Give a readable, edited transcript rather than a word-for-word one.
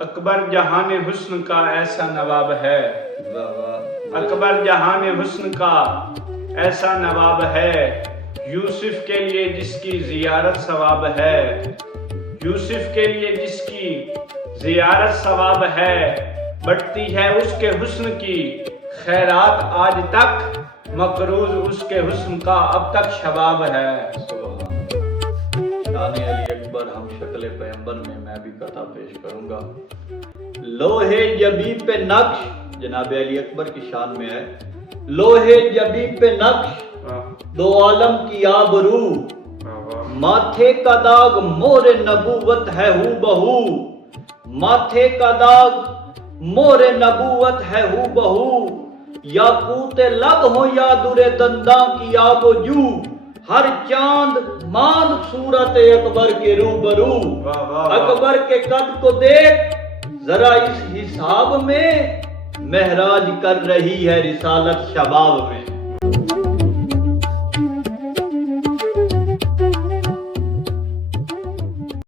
اکبر جہان حسن کا ایسا نواب ہے، اکبر جہان حسن کا ایسا نواب ہے، یوسف کے لیے جس کی زیارت ثواب ہے، یوسف کے لیے جس کی زیارت ثواب ہے، بڑھتی ہے اس کے حسن کی خیرات آج تک، مقروض اس کے حسن کا اب تک شباب ہے۔ شان علی اکبر ہم شکل پیغمبر میں بھی قطع پیش کروں گا۔ لوہے جبین پہ نقش، جناب علی اکبر کی شان میں ہے، لوہے جبین پہ نقش دو عالم کی آبرو، ماتھے کا داغ مور نبوت ہے ہو بہو، ماتھے کا داغ مور نبوت ہے ہو بہو، یاقوت لب ہو یا در دنداں کی آب و جو، ہر چاند ماند صورت اکبر کے روبرو، اکبر کے قد کو دیکھ ذرا اس حساب میں، معراج کر رہی ہے رسالت شباب میں۔